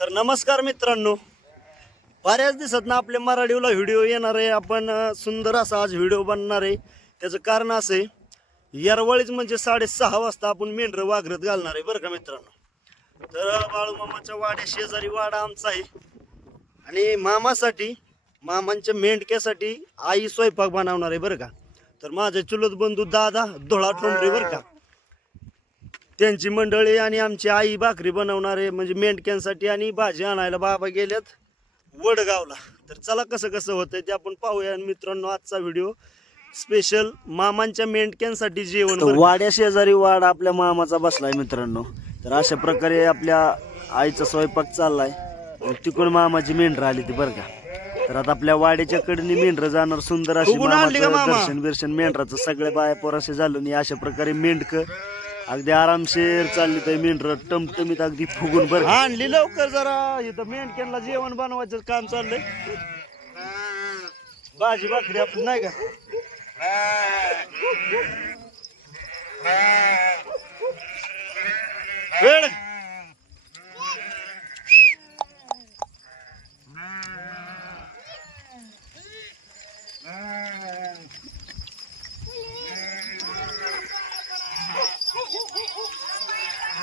तर नमस्कार मित्रांनो. बऱ्याच दिवसात ना आपल्या मराठीला व्हिडिओ येणार आहे. आपण सुंदर असा आज व्हिडिओ बनणार आहे. त्याचं कारण असं आहे येरवळीच म्हणजे साडेसहा वाजता आपण मेंढरं वाघरत घालणार आहे बरं का मित्रांनो. तर बाळूमामाच्या वाड्या शेजारी वाडा आमचा आहे. आणि मामासाठी मामांच्या मेंढक्यासाठी आई स्वयंपाक बनवणार आहे बरं का. तर माझे चुलत बंधू दादा धोळा ठोंबरे बरं का. त्यांची मंडळी आणि आमची आई भाकरी बनवणार म्हणजे मेंढक्यांसाठी आणि भाजी आणायला बाबा गेल्यात वडगावला. तर चला कसं कसं होतंय ते आपण पाहूया. आणि मित्रांनो आजचा व्हिडिओ स्पेशल मामांच्या मेंढक्यांसाठी जेवण वाड्या शेजारी वाड आपल्या मामाचा बसलाय मित्रांनो. तर अशा प्रकारे आपल्या आईचा स्वयंपाक चाललाय. तिकडून मामाची मेंढर आली ती बरं का? तर आता आपल्या वाड्याच्या कडनी मेंढर जाणार सुंदर अशी दर्शन बिर्शन मेंढराचं सगळ्या बाया पोराशे झालं आणि अशा प्रकारे मेंढक अगदी आरामशीर चालली तर मेंढर टमटमीत अगदी फुगून बरं. आणली लवकर जरा. इथं मेंढक्यांना जेवण बनवायचं काम चाललंय. भाजी भाकरी आपण नाही का? वेळ.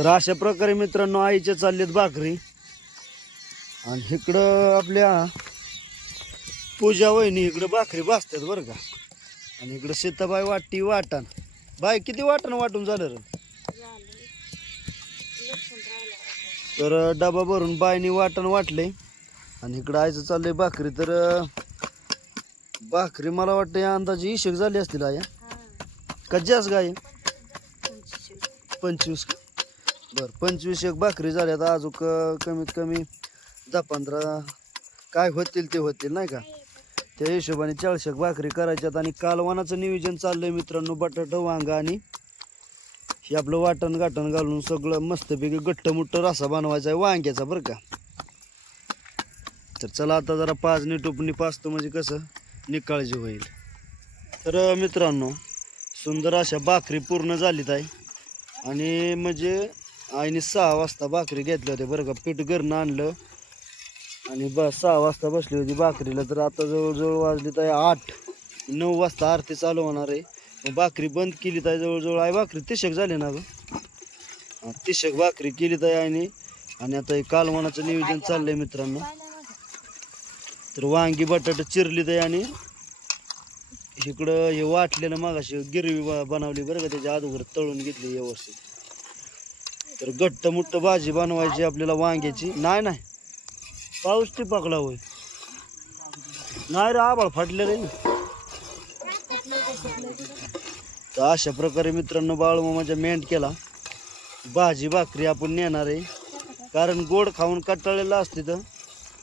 तर अशा प्रकारे मित्रांनो आईच्या चाललेत भाकरी. आणि इकडं आपल्या पूजा वहिनी इकडं भाकरी भाजतात बरं का. आणि इकडं सीताबाई वाटी वाटण. बाय किती वाटण वाटून झालं रे? तर डबा भरून बायनी वाटण वाटले. आणि इकडं आईचं चाललंय भाकरी. तर भाकरी मला वाटतं अंदाजे इशेक झाली असतील आया. का जास्त गाय पंचवीस का? बर पंचवीस एक भाकरी झाल्यात अजून कमीत कमी दहा पंधरा काय होतील ते होतील नाही का? त्या हिशोबाने चाळीस एक भाकरी करायच्यात आणि कालवानाचं नियोजन चाललंय मित्रांनो बटाटा वांगा आणि हे आपलं वाटण गाटण घालून सगळं मस्तपैकी गट्ट मुट्ट रसा बनवायचा आहे वांग्याचा बरं का? तर चला आता जरा पाचनी टोपणी पाचतो म्हणजे कसं निकाळजी होईल. तर मित्रांनो सुंदर अशा भाकरी पूर्ण झालीत आहे. आणि म्हणजे आईने सहा वाजता भाकरी घेतल्या होत्या बरं का. पीठ घरनं आणलं. आणि ब सहा वाजता बसली होती भाकरीला. तर आता जवळजवळ वाजली तर आठ. नऊ वाजता आरती चालू होणार आहे. भाकरी बंद केली तर जवळजवळ आई भाकरी तिशक झाली ना गं. तिशक भाकरी केली तर आईने. आणि आता हे कालवणाचं नियोजन चाललंय मित्रांनो. तर वांगी बटाटा चिरली तर आणि इकडं हे वाटलेलं मागाशी गिरवी ब- बनवली बरं का. त्याच्या अगोदर तळून घेतली व्यवस्थित. तर घट्ट मुट्ट भाजी बनवायची आपल्याला वांग्याची. नाही नाही. पाऊस टिपाकला होय. नाही रे आबाळ आहे ना तर अशा प्रकारे मित्रांनो बाळूमामाच्या मेंढ केला. भाजी भाकरी आपण नेणार आहे. कारण गोड खाऊन कंटाळलेलं असते तर.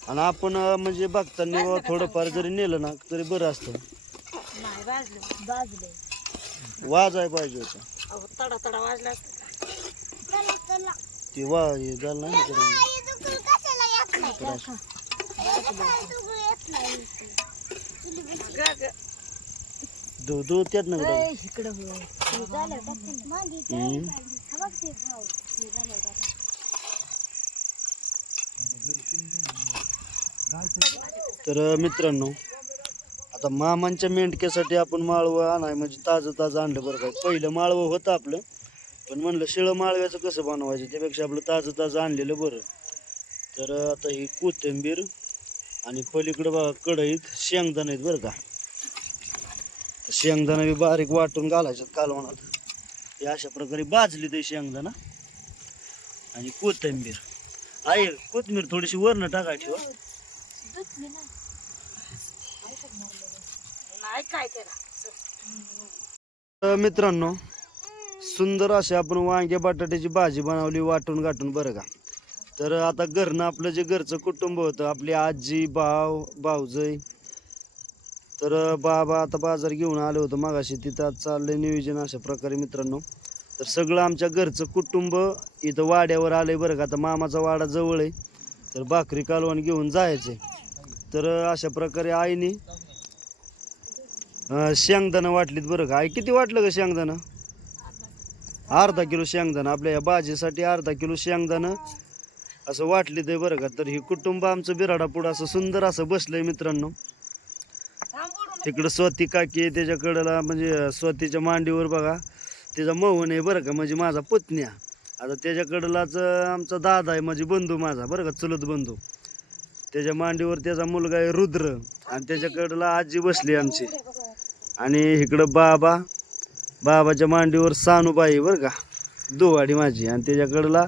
आणि आपण म्हणजे बघताना थोडंफार जरी नेलं ना तरी बरं असतं. नाही वाजले वाजले वाजाय पाहिजे होतं. ते वा हे झालं नाही करून दो दो त्यात ना गं. इकडं हम्म. तर मित्रांनो आता मामांच्या मेंढक्यासाठी आपण माळवं आणाय म्हणजे ताजं ताजं आणलं बरं काय पहिलं माळवं होतं आपलं. पण म्हणलं शिळं माळव्याचं कसं बनवायचं? त्यापेक्षा आपलं ताजं ताजं आणलेलं बरं. तर आता ही कोथिंबीर आणि पलीकडं बघा कढईत शेंगदाणे आहेत बरं का. शेंगदाणा बी बारीक वाटून घालायच्यात कालवणात. हे अशा प्रकारे भाजली ते शेंगदाणा आणि कोथिंबीर. आहे कोथिंबीर थोडीशी वरनं टाकायची हो. नाही काय करा? तर मित्रांनो सुंदर अशी आपण वांग्या बटाट्याची भाजी बनवली वाटून गाठून बरं का. तर आता घरनं आपलं जे घरचं कुटुंब होतं आपली आजी भाव भाऊजय. तर बाबा आता बाजार घेऊन आलं होतं मागाशी. तिथं आज चाललं नियोजन अशा प्रकारे मित्रांनो. तर सगळं आमच्या घरचं कुटुंब इथं वाड्यावर आलं आहे बरं का. आता मामाचा वाडा जवळ आहे. तर भाकरी कालवण घेऊन जायचंय. तर अशा प्रकारे आईने शेंगदाणं वाटलीत बरं का. आई किती वाटलं का शेंगदाणं? अर्धा किलो शेंगदाणं आपल्या या भाजीसाठी अर्धा किलो शेंगदाणं. असं वाटली ते बरं का तर हे कुटुंब आमचं बिराडा पुढं असं सुंदर असं बसलंय मित्रांनो. तिकडं स्वती काकी आहे त्याच्याकडला म्हणजे स्वतीच्या मांडीवर बघा त्याचा मोहन आहे बरं का म्हणजे माझा पत्न्या आता त्याच्याकडलाच आमचा दादा आहे म्हणजे बंधू माझा बरं का चुलत बंधू. त्याच्या मांडीवर त्याचा मुलगा आहे रुद्र आणि त्याच्याकडला आजी बसली आमची. आणि इकडं बाबा बाबाच्या मांडीवर सानूबाई बरं का दुवाडी माझी. आणि त्याच्याकडला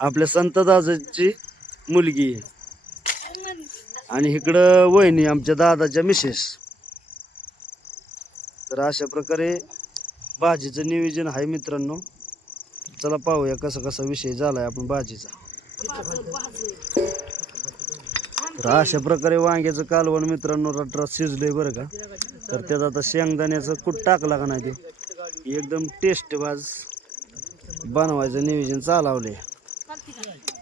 आपल्या संत दादाची मुलगी आहे. आणि इकडं वहिनी आमच्या दादाच्या मिसेस. तर अशा प्रकारे भाजीचं नियोजन आहे मित्रांनो. चला पाहूया कसा कसा विषय झाला आहे आपण भाजीचा. तर अशा प्रकारे वांग्याचं कालवण मित्रांनो रटरात शिजलंय बरं का. तर त्यात आता शेंगदाण्याचं कूट टाकला का नाही ते? एकदम टेस्ट बाज बनवायचं नियोजन चालवलंय.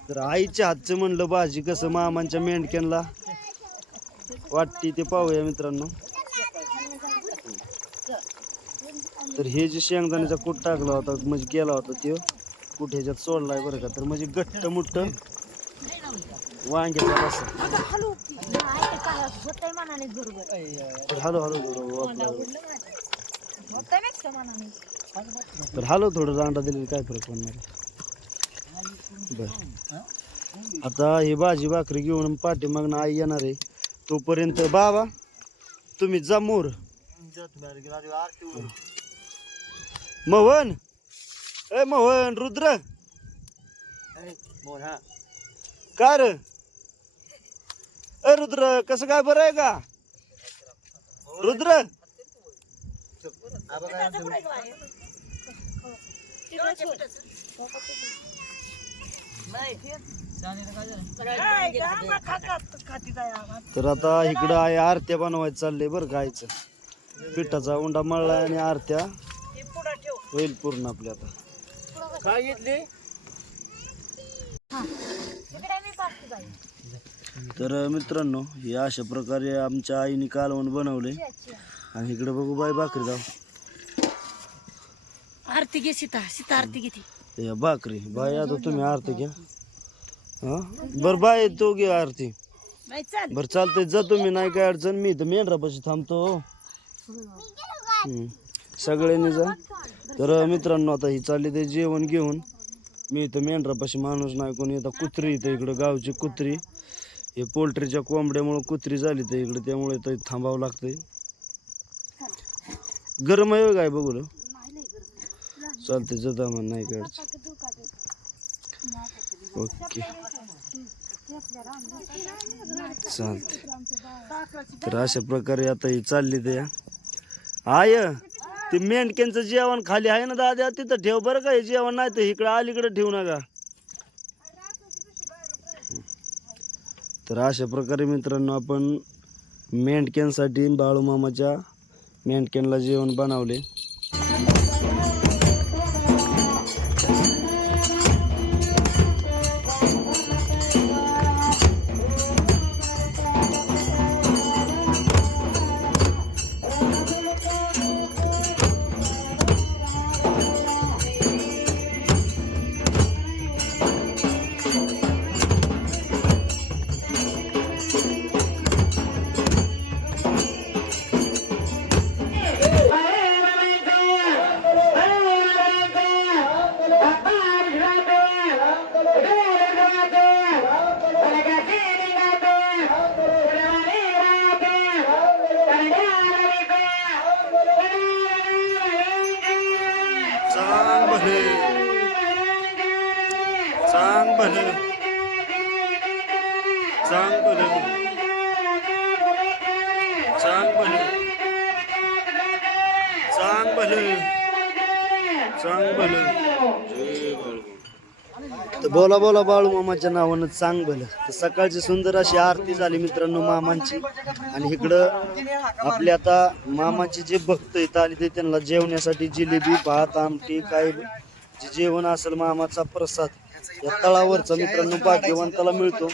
तर आईच्या हातचं म्हणलं भाजी कसं मामांच्या मेंढक्यांना वाटते ते पाहूया मित्रांनो. तर हे जे शेंगदाण्याचा कूट टाकला होता म्हणजे केला होता तो कूट ह्याच्यात सोडलाय बरं का? तर म्हणजे घट्ट मुट्ट वांग्याचा होतंय मनाने बरोबर तर हालो थोडं आपलं दिलेली रांडा दिलेलं काय फरक पडणार बर. आता ही भाजी भाकरी घेऊन पाठीमागनं आई येणार आहे. तोपर्यंत बाबा तुम्ही जा मोर. मोहन ए मोहन रुद्र. काय रे ए रुद्र कसं काय बरं आहे का? रुद्र. तर आता इकडं आहे आरत्या बनवायचं चाललंय बरं गायचं पिठाचा उंडा मळला आणि आरत्या होईल पूर्ण आपल्या आता. काय घेतली? तर मित्रांनो हे अशा प्रकारे आमच्या आईने कालवण बनवले आणि इकडे बघू बाई भाकरी जाऊ आरती घे सीता सीता आरती घेते. हे भाकरी. बाई आता तुम्ही आरती घ्या. हा? बरं बाई तू घे आरती. नाही चाल. बरं चालतंय जा तुम्ही नाही काय अडचण मी तर मेंढरापाशी थांबतो. हम्म. सगळ्यांनी जा. तर मित्रांनो आता ही चालली ते जेवण घेऊन. मी इथं मेंढरापाशी माणूस नाही कोणी आता कुत्री इथं इकडं गावची कुत्री. हे पोल्ट्रीच्या कोंबड्यामुळं कुत्री झाली तर इकडे त्यामुळे इथं थांबावं लागतंय. गरम आहे काय बघू रे. चालतंय जाता मग नाही अडचण ओके. चालते तर अशा प्रकारे आता ही चालली ते. आय ते मेंढक्यांचं जेवण खाली आहे ना दादा? तिथं ठेव बरं का हे जेवण नाही तर इकडं अलीकडे ठेवू नका. तर अशा प्रकारे मित्रांनो आपण मेंढक्यांसाठी बाळूमामाच्या मेंढक्यांना जेवण बनवले. चांग भल. चांग भल. चांग भल. चांग भल. चांग भल. तर बोला बोला बाळू मामाच्या नावानं चांग भलं. तर सकाळची सुंदर अशी आरती झाली मित्रांनो मामांची. आणि इकडं आपले आता मामाचे जे भक्त इथं आले ते त्यांना जेवण्यासाठी जिलेबी भात आमटी काय जे जेवण असेल मामाचा प्रसाद या तळावरचा मित्रांनो भाग्यवंताला मिळतो.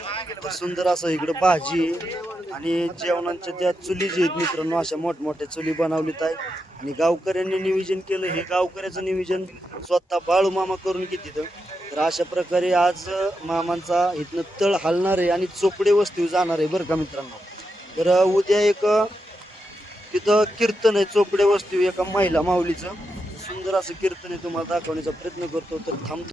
तर सुंदर असं इकडं भाजी आहे. आणि जेवणाच्या त्या चुली जे आहेत मित्रांनो अशा मोठमोठ्या चुली बनवलीत आहे. आणि गावकऱ्यांनी नियोजन केलं. हे गावकऱ्याचं नियोजन स्वतः बाळू मामा करून घेते तर अशा प्रकारे आज मामांचा इथनं तळ हलणार आहे आणि चोपडे वस्ती जाणार आहे बरं का मित्रांनो? तर उद्या एक तिथं कीर्तन आहे चोपडे वस्ती एका महिला माऊलीचं. सुंदर असं कीर्तन आहे तुम्हाला दाखवण्याचा प्रयत्न करतो. तर थांबतो